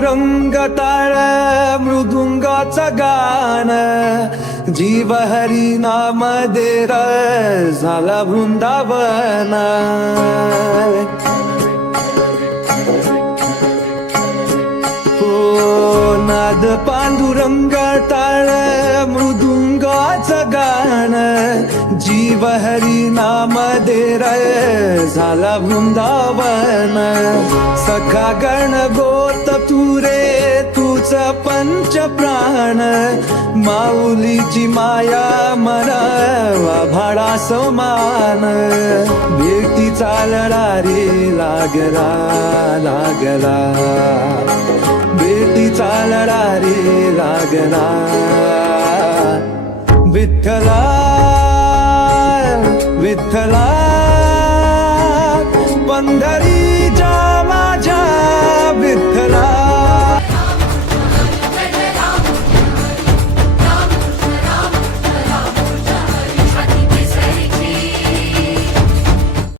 पांडुरंग ताळ मृदुंगाचं गाण, जीव हरी नाम देर झाला वृंदावन. हो नाद पांडुरंग टाळ मृदुंगाचं गाण, जीव हरी नाम देर झाला वृंदावन. सखा गण गोत तुरे तुझ पंच प्राण, माऊलीची माया मनावा भाडा समान. भेटीचा लढा रे लागला लागला, भेटीचा लढा रे लागला. विठ्ठला विठ्ठला पंढरी